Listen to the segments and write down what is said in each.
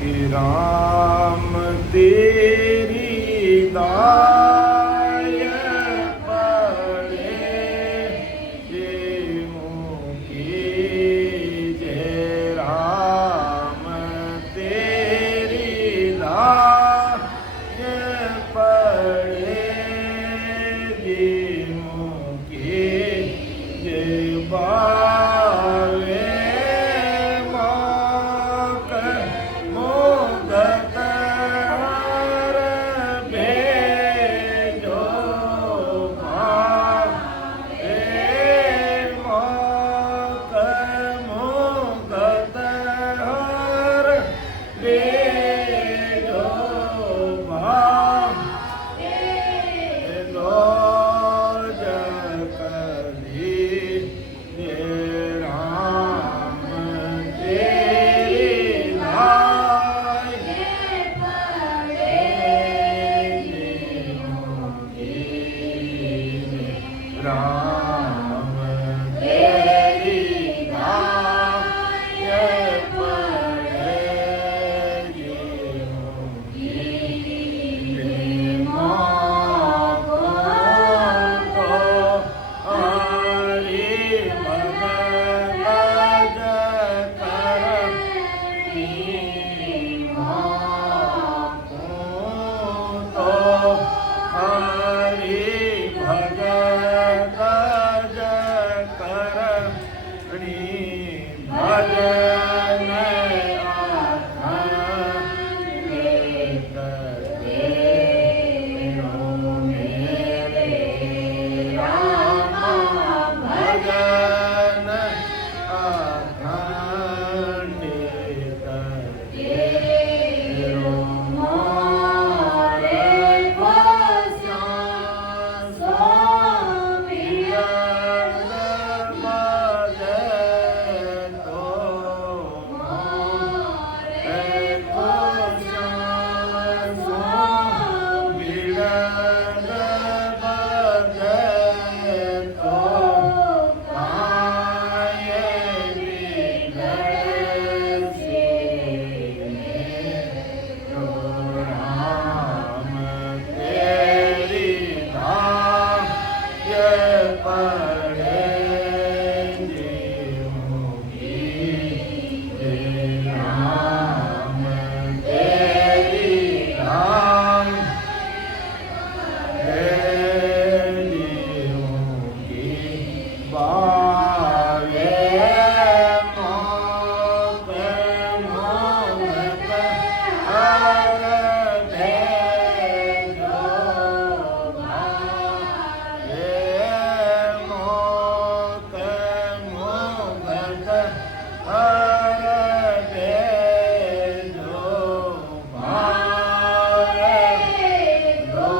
कि राम तेरी दाय पड़े जीवों की जय राम तेरी दाय पड़े जीवों की जय बावे मोक मोगत हर भेजो भावे मोक मोगत हर भेजो भावे लो जगदी जय राम तेरी दाय पड़े जीवों की राम तेरी दाय पड़े जीवों की मोको हरि भगत कर तो हरि भगत कर भजन भजन अखंडित राम तेरी दाय पड़े जीवों की जय राम तेरी दाय जीवों की बावे मोक मोगत हर भेजो भावे मोक मोगत हर भेजो भावे लो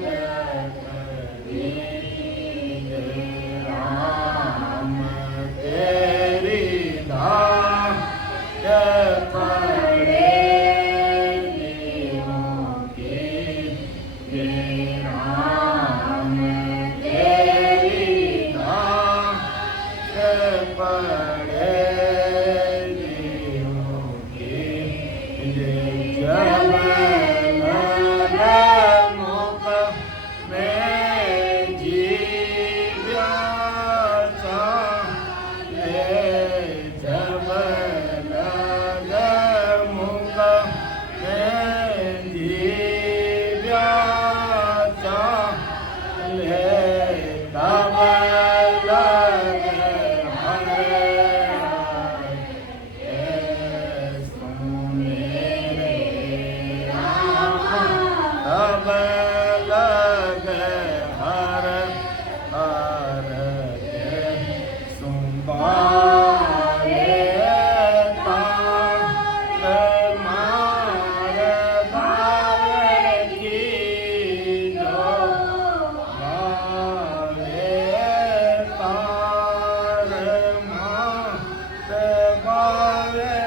जगदी जय राम तेरी दाय पड़े जीवों की जय राम तेरी दाय पड़े जीवों की जय जब मुख में जीव्या चाहे जब मुख में जीव्या चाहे तब तब लग हर हर सुबारे ताल मार भावे की जो भावे ताल मार भावे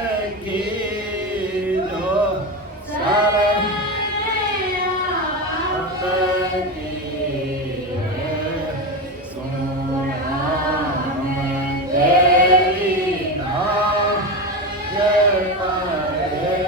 की जो शरण तेरी दाय पड़े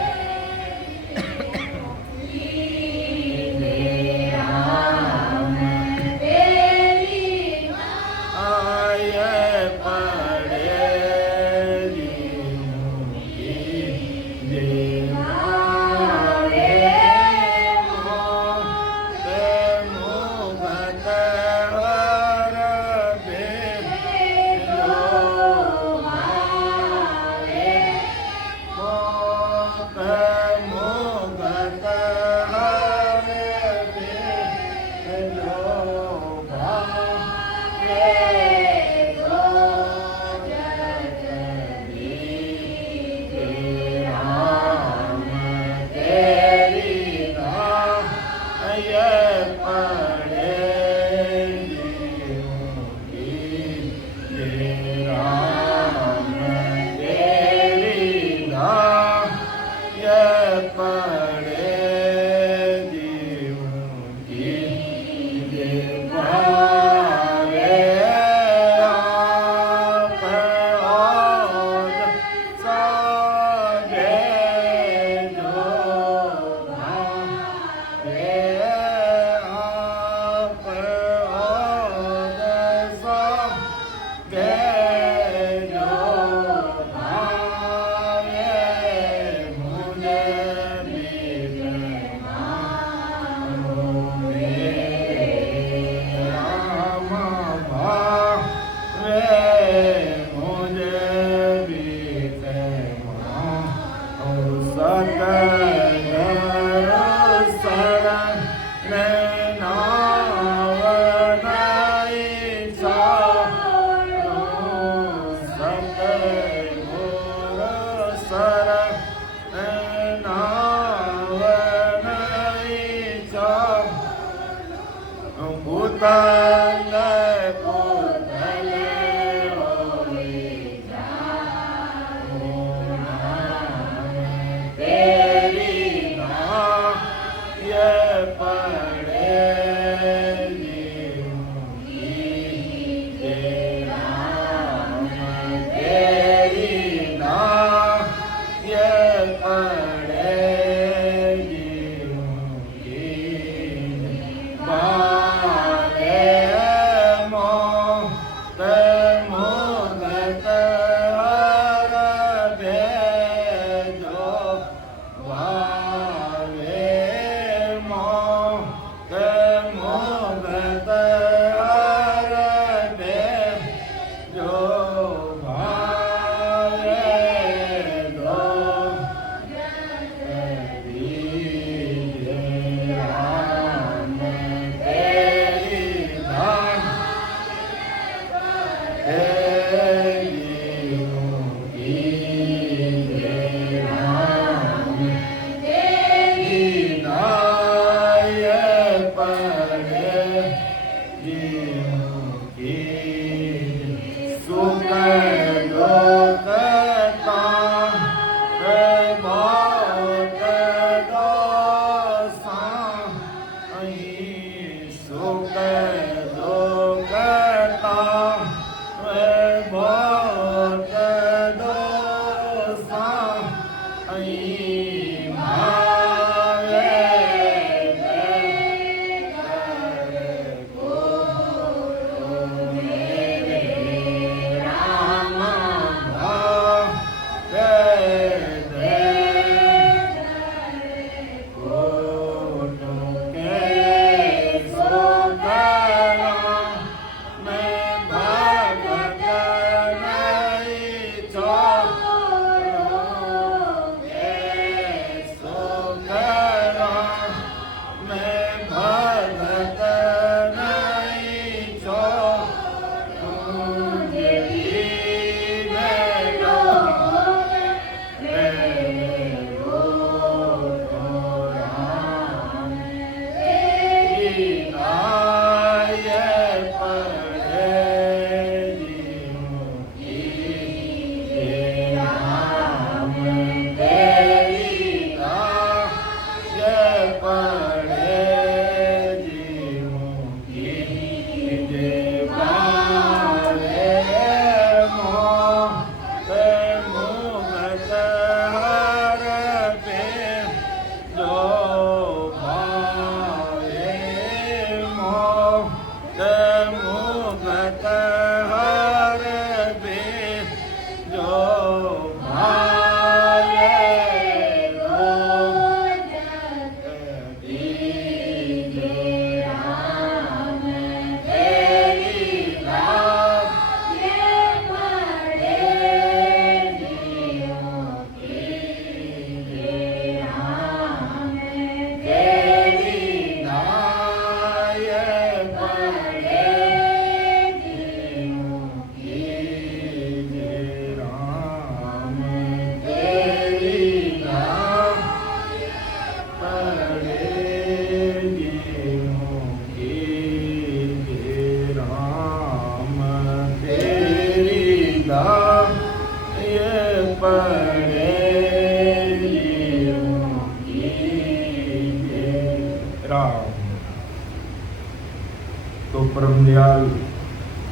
तो परम दयाल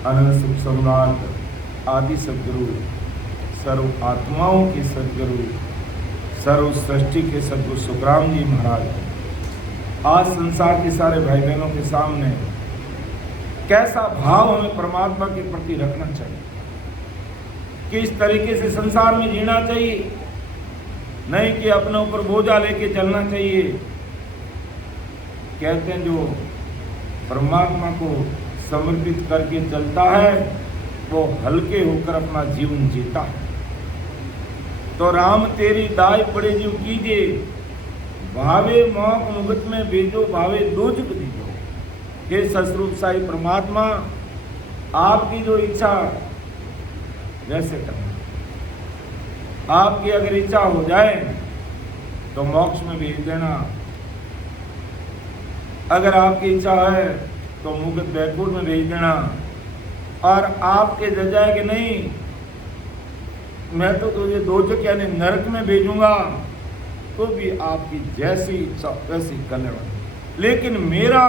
अनंत सुख सम्राट आदि सदगुरु, सर्व आत्माओं के सदगुरु, सर्व सृष्टि के सदगुरु सुखराम जी महाराज आज संसार के सारे भाई बहनों के सामने कैसा भाव हमें परमात्मा के प्रति रखना चाहिए, किस तरीके से संसार में जीना चाहिए, नहीं कि अपने ऊपर बोझा लेके चलना चाहिए। कहते हैं जो परमात्मा को समर्पित करके चलता है वो हल्के होकर अपना जीवन जीता है। तो राम तेरी दाय पड़े जो कीजिए, भावे मौक मुगत में भेजो, भावे दोजक दीजो। हे ससरूप साई परमात्मा, आपकी जो इच्छा जैसे करना, आपकी अगर इच्छा हो जाए तो मोक्ष में भेज देना, अगर आपकी इच्छा है तो मुगत बैकुंठ में भेज देना, और आपके जजाए कि नहीं मैं तो तुझे दोजक यानी नरक में भेजूंगा, तो भी आपकी जैसी इच्छा वैसी कल्याण। लेकिन मेरा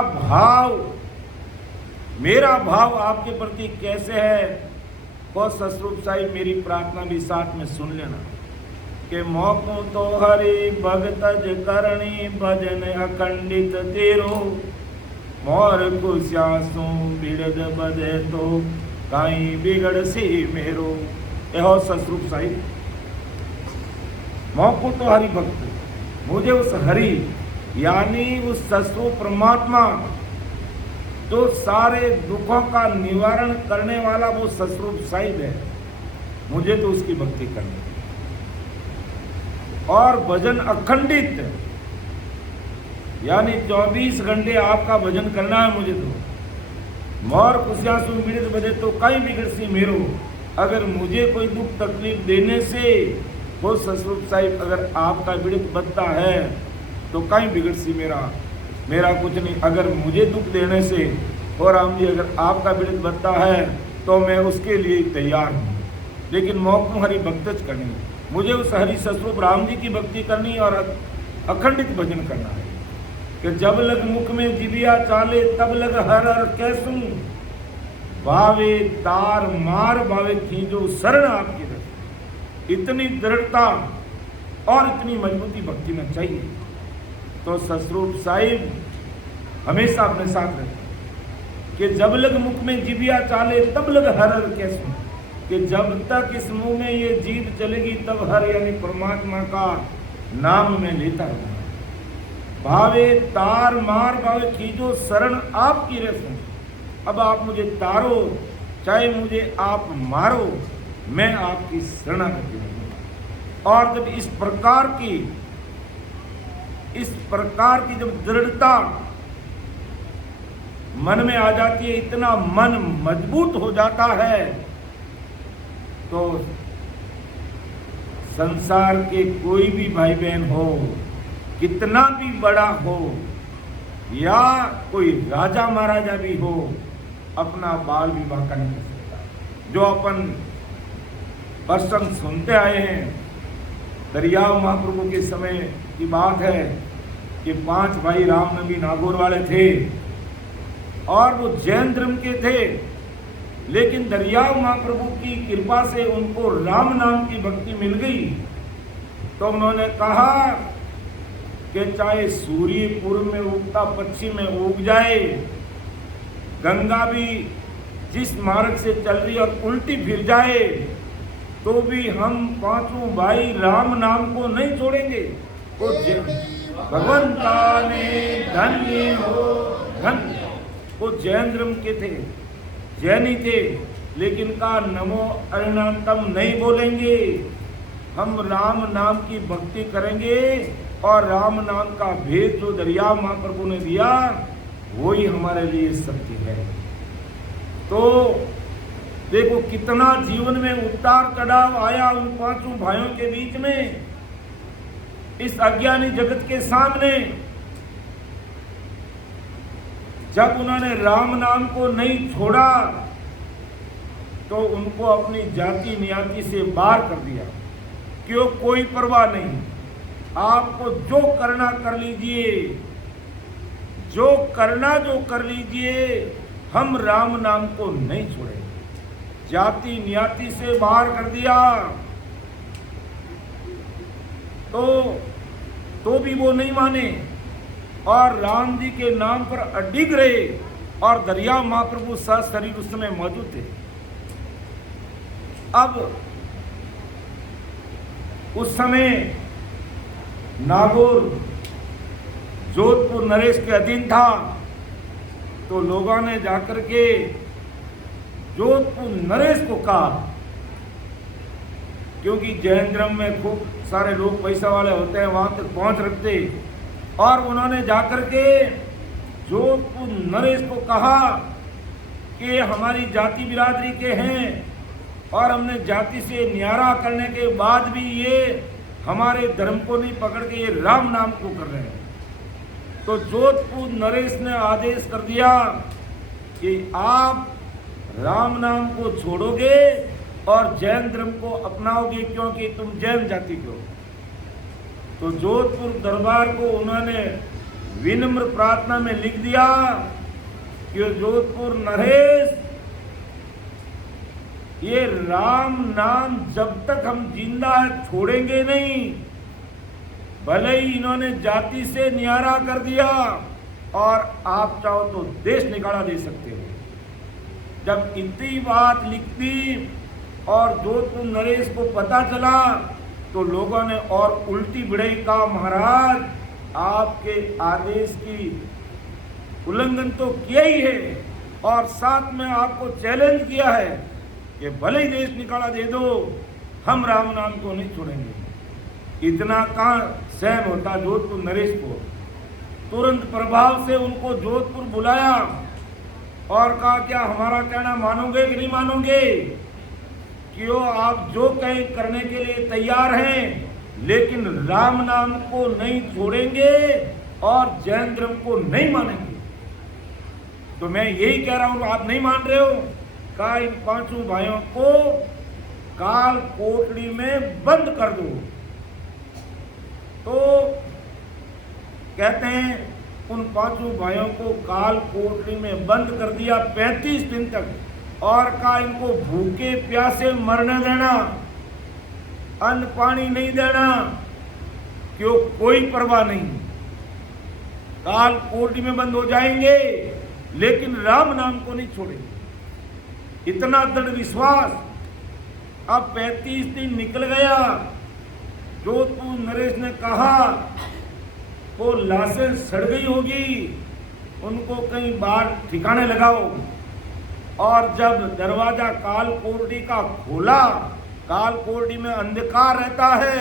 भाव आपके प्रति कैसे है, और ससरूप साहिब मेरी प्रार्थना भी साथ में सुन लेना कि मौकों तो हरि भगत करणी भजन अखंडित तेरो, मोर कुश्यासु बिरद बदे तो काई बिगड़ सी मेरो। एहो ससरूप साहिब, मौको तो हरि भक्त, मुझे उस हरि यानी उस ससरूप परमात्मा जो सारे दुखों का निवारण करने वाला वो ससरूप साहिब है, मुझे तो उसकी भक्ति करनी और भजन अखंडित यानी 24 घंटे आपका भजन करना है मुझे तो। मोर कुश्यासु बिरद बदे तो कहीं बिगड़ सी मेरो, अगर मुझे कोई दुख तकलीफ देने से वो ससरूप साहिब अगर आपका बिड़त बदता है तो कहीं बिगड़ सी मेरा कुछ नहीं। अगर मुझे दुख देने से और राम जी अगर आपका बिड़त बदता है तो मैं उसके लिए तैयार हूँ, लेकिन मौकों हरि भक्तच करनी, मुझे उस हरि ससरूप राम जी की भक्ति करनी और अखंडित भजन करना है कि जब लग मुख में जिबिया चाले तब लग हर हर कैसू, भावे तार मार भावे खींचो शरण आपकी रहे। इतनी दृढ़ता और इतनी मजबूती भक्ति में चाहिए। तो ससरूप साहिब हमेशा अपने साथ रहते कि जब लग मुख में जिबिया चाले तब लग हर हर कैसू, कि जब तक इस मुंह में ये जीभ चलेगी तब हर यानी परमात्मा का नाम में लेता रहूंगा। भावे तार मार भावे खींचो शरण आपकी रहे। अब आप मुझे तारो चाहे मुझे आप मारो, मैं आपकी शरणागति करूंगा। और जब इस प्रकार की जब दृढ़ता मन में आ जाती है, इतना मन मजबूत हो जाता है, तो संसार के कोई भी भाई बहन हो, कितना भी बड़ा हो या कोई राजा महाराजा भी हो, अपना बाल विवाह का नहीं कर सकता। जो अपन प्रसंग सुनते आए हैं, दरियाव महाप्रभु के समय की बात है कि 5 भाई रामनगी नागौर वाले थे और वो जैन धर्म के थे, लेकिन दरियाव महाप्रभु की कृपा से उनको राम नाम की भक्ति मिल गई। तो उन्होंने कहा कि चाहे सूर्य पूर्व में उगता पश्चिम में उग जाए, गंगा भी जिस मार्ग से चल रही और उल्टी फिर जाए, तो भी हम 5 भाई राम नाम को नहीं छोड़ेंगे। तो भगवंता ने धन्य हो धन्य। वो जैन धर्म के थे, जैनी थे, लेकिन का नमो अरिहंतम नहीं बोलेंगे, हम राम नाम की भक्ति करेंगे और राम नाम का भेद जो दरियाव महाप्रभु ने दिया वही हमारे लिए सत्य है। तो देखो कितना जीवन में उतार चढ़ाव आया उन 5 भाइयों के बीच में, इस अज्ञानी जगत के सामने। जब उन्होंने राम नाम को नहीं छोड़ा तो उनको अपनी जाति नियति से बाहर कर दिया। क्यों? कोई परवाह नहीं, आपको जो करना कर लीजिए, जो करना जो कर लीजिए, हम राम नाम को नहीं छोड़ेंगे। जाति नियति से बाहर कर दिया तो भी वो नहीं माने और राम जी के नाम पर अडिग रहे। और दरियाव महाप्रभु सशरीर उस समय मौजूद थे। अब उस समय नागौर जोधपुर नरेश के अधीन था, तो लोगों ने जाकर के जोधपुर नरेश को कहा क्योंकि जैन धर्म में खूब सारे लोग पैसा वाले होते हैं, वहाँ तक पहुँच रखते। और उन्होंने जाकर के जोधपुर नरेश को कहा कि हमारी जाति बिरादरी के हैं और हमने जाति से न्यारा करने के बाद भी ये हमारे धर्म को नहीं पकड़ के ये राम नाम को कर रहे हैं। तो जोधपुर नरेश ने आदेश कर दिया कि आप राम नाम को छोड़ोगे और जैन धर्म को अपनाओगे, क्योंकि तुम जैन जाति के हो। तो जोधपुर दरबार को उन्होंने विनम्र प्रार्थना में लिख दिया कि जोधपुर नरेश, ये राम नाम जब तक हम जिंदा है छोड़ेंगे नहीं। भले ही इन्होंने जाति से न्यारा कर दिया और आप चाहो तो देश निकाला दे सकते हो। जब इतनी बात लिख दी और जोधपुर नरेश को पता चला तो लोगों ने और उल्टी बढ़ाई, कहा महाराज आपके आदेश की उल्लंघन तो किया ही है और साथ में आपको चैलेंज किया है कि भले ही देश निकाला दे दो, हम राम नाम को नहीं छोड़ेंगे। इतना कहाँ सहन होता जोधपुर नरेश को। तुरंत प्रभाव से उनको जोधपुर बुलाया और कहा क्या हमारा कहना मानोगे कि नहीं मानोगे? क्यों आप जो कहें करने के लिए तैयार हैं, लेकिन राम नाम को नहीं छोड़ेंगे और जैन धर्म को नहीं मानेंगे। तो मैं यही कह रहा हूं, आप नहीं मान रहे हो, कहा इन पांचों भाइयों को काल कोठरी में बंद कर दो। तो कहते हैं उन पांचों भाइयों को काल कोठरी में बंद कर दिया 35 दिन तक, और कहा इनको भूखे प्यासे मरने देना, अन्न पानी नहीं देना, क्यों कोई परवाह नहीं। काल कोठरी में बंद हो जाएंगे लेकिन राम नाम को नहीं छोड़ेंगे। इतना दृढ़ विश्वास। अब 35 दिन निकल गया। जोधपुर नरेश ने कहा वो लाशें सड़ गई होगी, उनको कहीं बाहर ठिकाने लगाओ। और जब दरवाजा काल कोठरी का खोला, काल कोठरी में अंधकार रहता है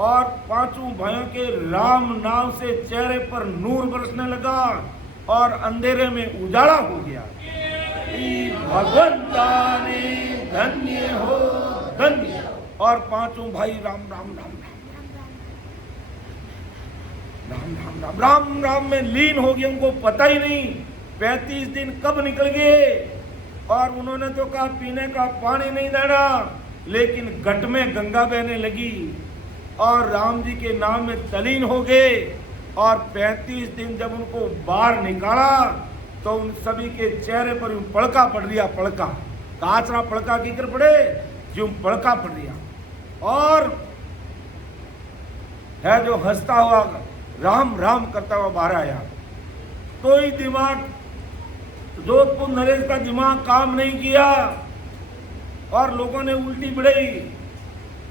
और पांचों भाइयों के राम नाम से चेहरे पर नूर बरसने लगा और अंधेरे में उजाला हो गया। भगवंता ने धन्य हो धन्य। और पांचों भाई राम राम राम राम राम राम राम राम में लीन हो गए। उनको पता ही नहीं 35 दिन कब निकल गए। और उन्होंने तो कहा पीने का पानी नहीं देना, लेकिन घट में गंगा बहने लगी और राम जी के नाम में तलीन हो गए। और 35 दिन जब उनको बाहर निकाला तो उन सभी के चेहरे पर यूं पड़का पड़ रहा, पड़का काचरा पड़का कीकर पड़े, यूं पड़का पड़ रहा। और है जो हंसता हुआ राम राम करता हुआ बाहर आया। कोई दिमाग, जोधपुर नरेश का दिमाग काम नहीं किया और लोगों ने उल्टी बढ़ाई,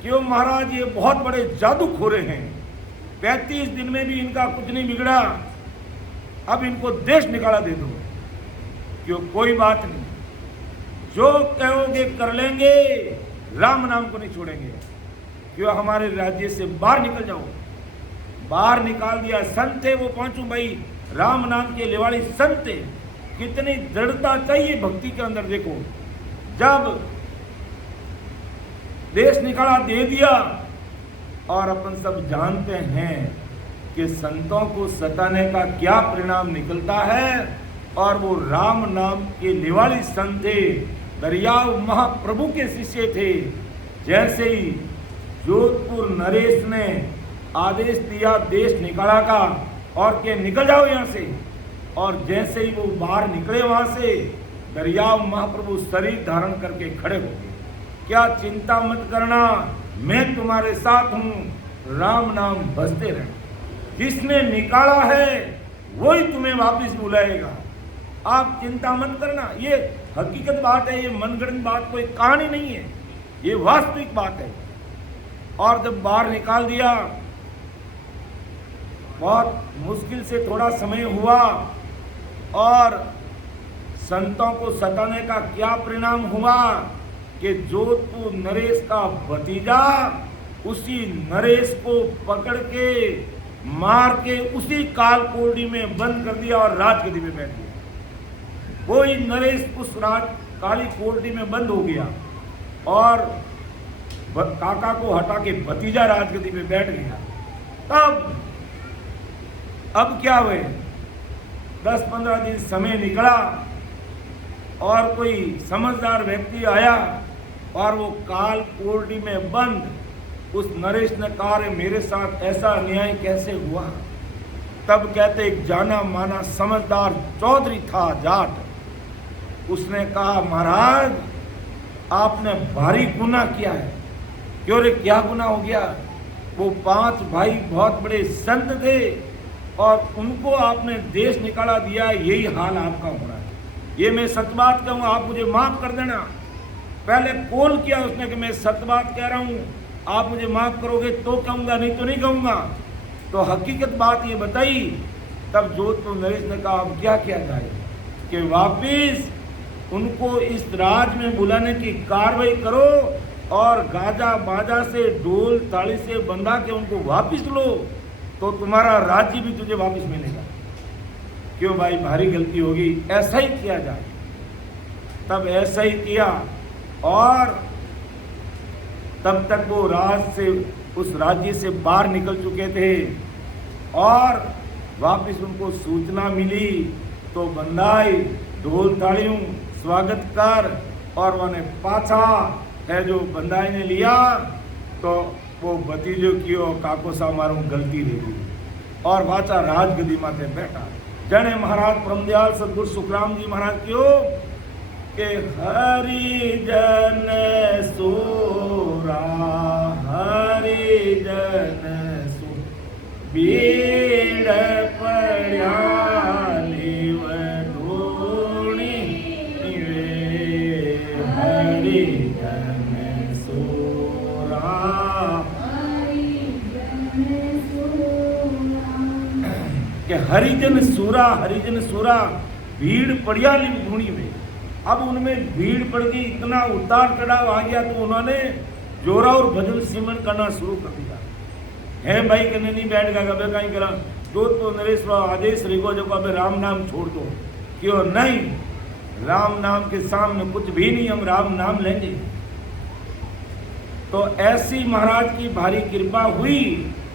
क्यों महाराज ये बहुत बड़े जादूखोरे हैं, 35 दिन में भी इनका कुछ नहीं बिगड़ा, अब इनको देश निकाला दे दो। क्यों कोई बात नहीं, जो कहोगे कर लेंगे, राम नाम को नहीं छोड़ेंगे। क्यों हमारे राज्य से बाहर निकल जाओ। बाहर निकाल दिया। संत थे वो पांचों भाई, राम नाम के लेवाड़ी संत थे। कितनी दृढ़ता चाहिए भक्ति के अंदर। देखो जब देश निकाला दे दिया, और अपन सब जानते हैं कि संतों को सताने का क्या परिणाम निकलता है। और वो राम नाम के लेवाड़ी संत थे, दरियाव महाप्रभु के शिष्य थे। जैसे ही जोधपुर नरेश ने आदेश दिया देश निकाला का और के निकल जाओ यहाँ से, और जैसे ही वो बाहर निकले वहां से, दरियाव महाप्रभु शरीर धारण करके खड़े हो गए। क्या चिंता मत करना, मैं तुम्हारे साथ हूँ, राम नाम बजते रहे। जिसने निकाला है वही तुम्हें वापस बुलाएगा, आप चिंता मत करना। ये हकीकत बात है, ये मनगढ़ंत बात कोई कहानी नहीं है, ये वास्तविक बात है। और जब बाहर निकाल दिया, बहुत मुश्किल से थोड़ा समय हुआ, और संतों को सताने का क्या परिणाम हुआ कि जो तू नरेश का भतीजा, उसी नरेश को पकड़ के मार के उसी काल कोठरी में बंद कर दिया और राजगद्दी में बैठ गया। वही नरेश उस काली कोठरी में बंद हो गया और काका को हटा के भतीजा राजगद्दी में बैठ गया। तब अब क्या हुए, 10-15 दिन समय निकला और कोई समझदार व्यक्ति आया और वो काल कोठरी में बंद उस नरेश ने कहा, मेरे साथ ऐसा अन्याय कैसे हुआ। तब कहते एक जाना माना समझदार चौधरी था जाट, उसने कहा महाराज आपने भारी गुनाह किया है। क्यों रे, क्या गुनाह हो गया? वो 5 भाई बहुत बड़े संत थे और उनको आपने देश निकाला दिया, यही हाल आपका हो रहा है। ये मैं सच बात कहूँगा, आप मुझे माफ कर देना। पहले कॉल किया उसने कि मैं सच बात कह रहा हूँ, आप मुझे माफ करोगे तो कहूँगा, नहीं तो नहीं कहूँगा। तो हकीकत बात ये बताई। तब जोधपुर नरेश ने कहा अब क्या किया जाए कि वापिस उनको इस राज में बुलाने की कार्रवाई करो और गाजा बाजा से ढोल ताली से बंधा के उनको वापिस लो, तो तुम्हारा राज्य भी तुझे वापिस मिलेगा। क्यों भाई, भारी गलती होगी, ऐसा ही किया जाए। तब ऐसा ही किया और तब तक वो राज से उस राज्य से बाहर निकल चुके थे और वापिस उनको सूचना मिली तो बंधाई ढोल तालियों स्वागत कर और उन्होंने पाछा है जो बंदाई ने लिया तो वो भतीजों की और काको सा मारूं गलती दे दी और वाचा राजगद्दी माथे बैठा। जने महाराज परमदयाल सदगुरु सुखराम जी महाराज क्यों के हरिजन सोरा हरिजन सो बीड़ पड़िया लिव ढूणी हरिजन सोरा के हरिजन सूरा भीड़ पड़िया लिव ढूणी में। अब उनमें भीड़ पड़ गई, इतना उतार चढ़ाव आ गया तो उन्होंने जोरा और भजन सिमरन करना शुरू कर दिया। है भाई कहने नहीं बैठ गया कभी कहीं करा जो तो नरेश आदेश रिगो जब अबे राम नाम छोड़ दो। क्यों नहीं, राम नाम के सामने कुछ भी नहीं, हम राम नाम लेंगे। तो ऐसी महाराज की भारी कृपा हुई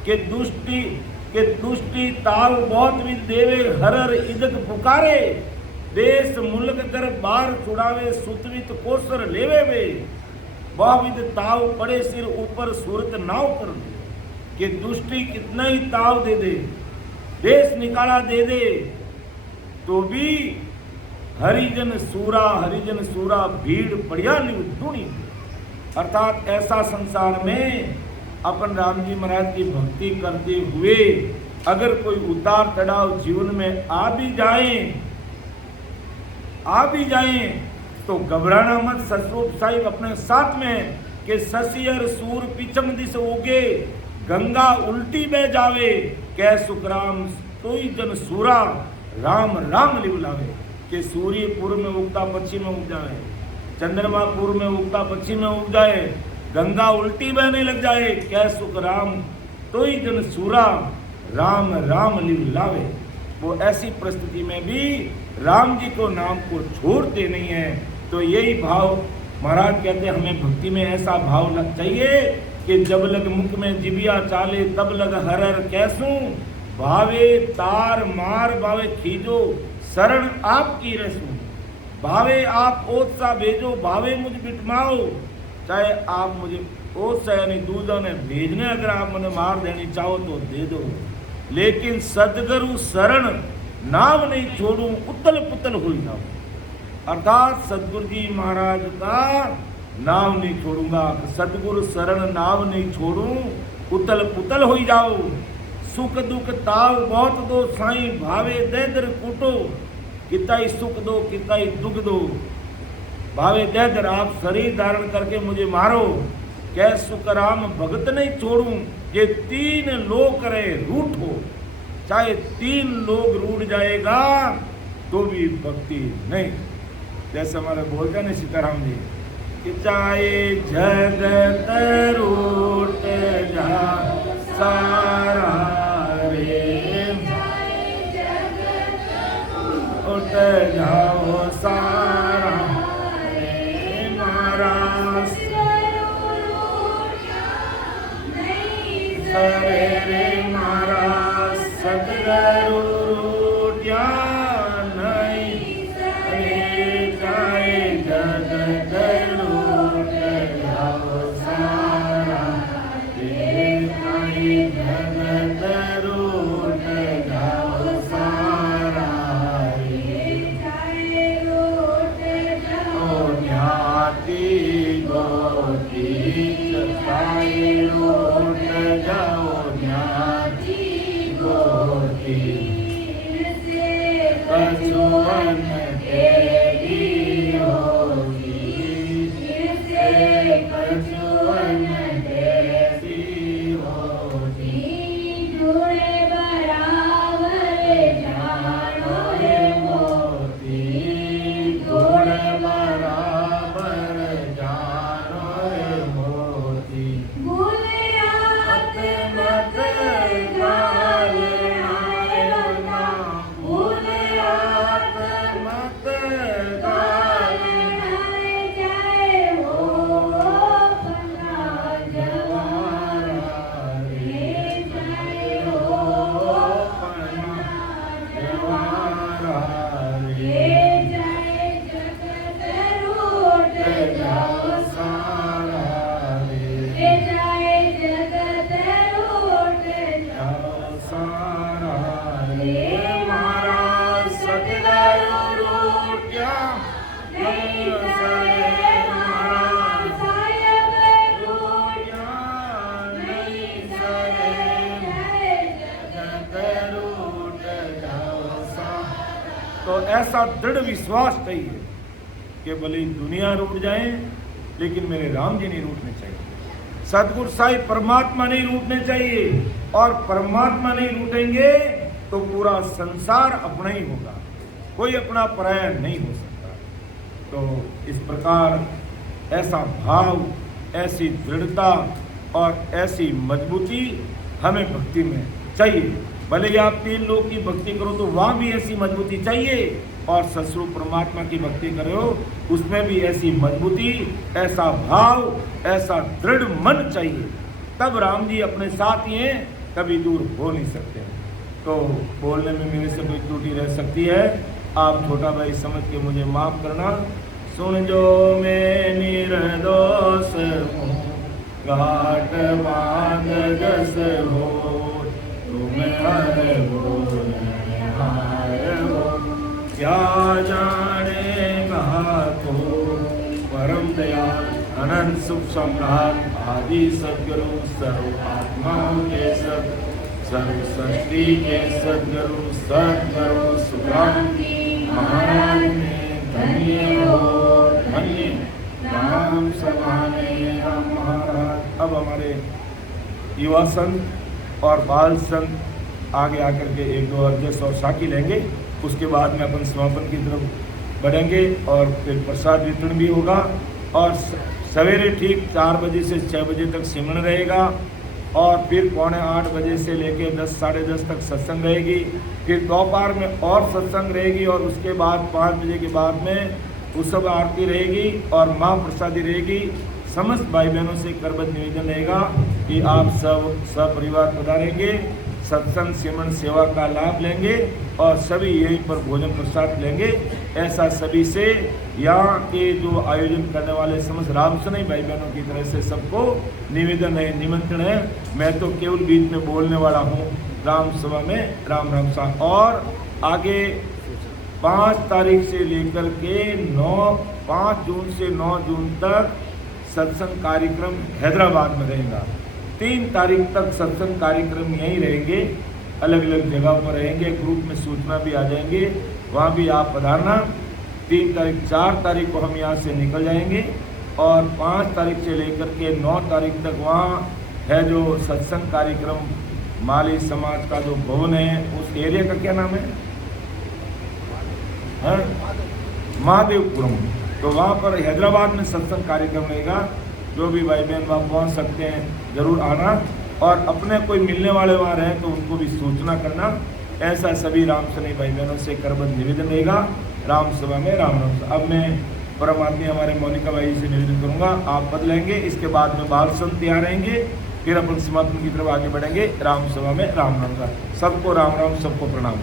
कि दुष्टि ताव बहुत भी देवे हरर इदक पुकारे देश मुल्क कर बार छुड़ावे सुतवित कोसर लेवे वे बहुविध ताव पड़े सिर ऊपर सूरत नाव कर दे। कि दुष्टि कितना ही ताव दे दे, देश निकाला दे दे, तो भी हरिजन सूरा भीड़ पड़िया धुनी। अर्थात ऐसा संसार में अपन राम जी महाराज की भक्ति करते हुए अगर कोई उतार चढ़ाव जीवन में आ भी जाए तो घबराना मत। ससरूप साहिब अपने साथ में कि ससियर सूर पिछम दिस उगे गंगा उल्टी बह जावे कै सुखराम तोई जन सूरा राम राम लिवलावे। कि सूर्य पूर्व में उगता पश्चिम में उग जाए, चंद्रमा पूर्व में उगता पश्चिम में उग जाए, गंगा उल्टी बहने लग जाए, कै सुखराम तोई जन सूरा राम राम लिवलावे। वो ऐसी परिस्थिति में भी राम जी को नाम को छोड़ते नहीं है। तो यही भाव महाराज कहते हैं हमें भक्ति में ऐसा भाव लग चाहिए कि जब लग मुख में जिबिया चाले तब लग हरर कैसू भावे तार मार भावे खीजो शरण आपकी रसू भावे आप ओत सा भेजो भावे मुझ बिटमाओ। चाहे आप मुझे ओत सा यानी दूधा ने भेजने अगर आप मुझे मार देनी चाहो तो दे दो, लेकिन सदगुरु शरण नाम नहीं छोड़ू उतल पुतल हो जाओ। अर्थात सदगुरु जी महाराज का नाम नहीं छोड़ूंगा, सदगुरु शरण नाम नहीं छोड़ू उतल पुतल हो जाओ। सुख दुख ताव बहुत दो साईं भावे दे दर कूटो किताई सुख दो किताई दुख दो भावे दे दर। आप शरीर धारण करके मुझे मारो कै सुखराम भगत नहीं छोड़ू। ये 3 लोग करे रूठ हो, चाहे 3 लोग रूठ जाएगा तो भी भक्ति नहीं। जैसे हमारे बोलते हैं सीताराम जी कि चाहे जगत रूठ जा सारा रे, उठ जाओ सारा रे मारा सरे रे मारा सतगुरु रूठ्या नहीं रे, चाहे जगत रूठ जाओ सारा रे, चाहे जगत रूठ जाओ सारा रे, ओ ज्ञाति गोती चाहे रूठ जाओ ज्ञाति गोती, कछुअन तेरी होगी, कछुअन तेरी होगी, जुड़े बराबर जानो रे मोती गुण बराबर जानो रे मोती, भूलियात मत गालना ना, भूलियात मत गालना, जाए हो अपना जवारा रे, जाए हो अपना जवारा रे, जाए जगत रूठ जाओ सारा रे, जाए जगत रूठ जाओ सारा रे मारा सतगुरु रूठ्या नहीं सरे मारा सायब रूठ्या नहीं सरे जगत रूठ जाओ सारा। तो ऐसा दृढ़ विश्वास चाहिए कि भले ही दुनिया रूठ जाए लेकिन मेरे राम जी नहीं रूठने चाहिए, सदगुरु साईं परमात्मा नहीं रूठने चाहिए, और परमात्मा नहीं रूठेंगे तो पूरा संसार अपना ही होगा, कोई अपना पराया नहीं हो सकता। तो इस प्रकार ऐसा भाव, ऐसी दृढ़ता और ऐसी मजबूती हमें भक्ति में चाहिए। भले ही आप 3 लोग की भक्ति करो तो वहाँ भी ऐसी मजबूती चाहिए, और ससुर परमात्मा की भक्ति करो उसमें भी ऐसी मजबूती, ऐसा भाव, ऐसा दृढ़ मन चाहिए, तब राम जी अपने साथ ही हैं, कभी दूर हो नहीं सकते। तो बोलने में मेरे से कोई त्रुटि रह सकती है, आप छोटा भाई समझ के मुझे माफ़ करना। सुन जो मैं निर्दोष हूँ, घाट बांध गस हो, तुम हर बोल हार हो, क्या जानेगा तो परम दयाल अनंत सुख सम्राट आदि सद्गुरु सर्व आत्माओं के सर्व सृष्टि के सद्गुरु सद्गुरु सुखराम महाराज ने धन्य हो धन्य राम समाने राम महाराज। अब हमारे युवा संत और बाल संत आगे आकर के 1-2 अध्यक्ष और साखी लेंगे, उसके बाद में अपन समापन की तरफ बढ़ेंगे और फिर प्रसाद वितरण भी होगा, और सवेरे ठीक 4 बजे से 6 बजे तक सिमरन रहेगा, और फिर 7:45 बजे से लेके 10 साढ़े 10 तक सत्संग रहेगी, फिर दोपहर में और सत्संग रहेगी, और उसके बाद 5 बजे के बाद में उत्सव आरती रहेगी और महाप्रसादी रहेगी। समस्त भाई बहनों से करबद्ध निवेदन रहेगा कि आप सब सपरिवार पधारेंगे, सत्संग सिमरन सेवा का लाभ लेंगे और सभी यहीं पर भोजन प्रसाद लेंगे। ऐसा सभी से यहाँ के जो आयोजन करने वाले समस्त रामसनई भाई बहनों की तरह से सबको निवेदन है, निमंत्रण है। मैं तो केवल बीच में बोलने वाला हूँ राम सभा में, राम राम सा। और आगे 5 तारीख से लेकर के 5 जून से 9 जून तक सत्संग कार्यक्रम हैदराबाद में रहेगा। 3 तारीख तक सत्संग कार्यक्रम यहीं रहेंगे, अलग अलग जगह पर रहेंगे, ग्रुप में सूचना भी आ जाएंगे, वहाँ भी आप पधारना। 3 तारीख 4 तारीख को हम यहाँ से निकल जाएंगे और 5 तारीख से लेकर के 9 तारीख तक वहाँ है जो सत्संग कार्यक्रम माली समाज का जो भवन है, उस एरिया का क्या नाम है? महादेवपुरम। तो वहाँ पर हैदराबाद में सत्संग कार्यक्रम रहेगा। जो भी भाई बहन वहाँ पहुँच सकते हैं ज़रूर आना, और अपने कोई मिलने वाले वहाँ रहें तो उनको भी सूचना करना। ऐसा सभी राम सनी भाई बहनों से करबद्ध निवेदन रहेगा। राम सभा में राम राम। अब मैं परम आत्मीय हमारे मौलिका भाई से निवेदन करूँगा, आप बदलेंगे, इसके बाद में बाल संत तैयार रहेंगे, फिर अपन समापन की तरफ आगे बढ़ेंगे। राम सभा में राम राम का सबको राम राम, सबको प्रणाम।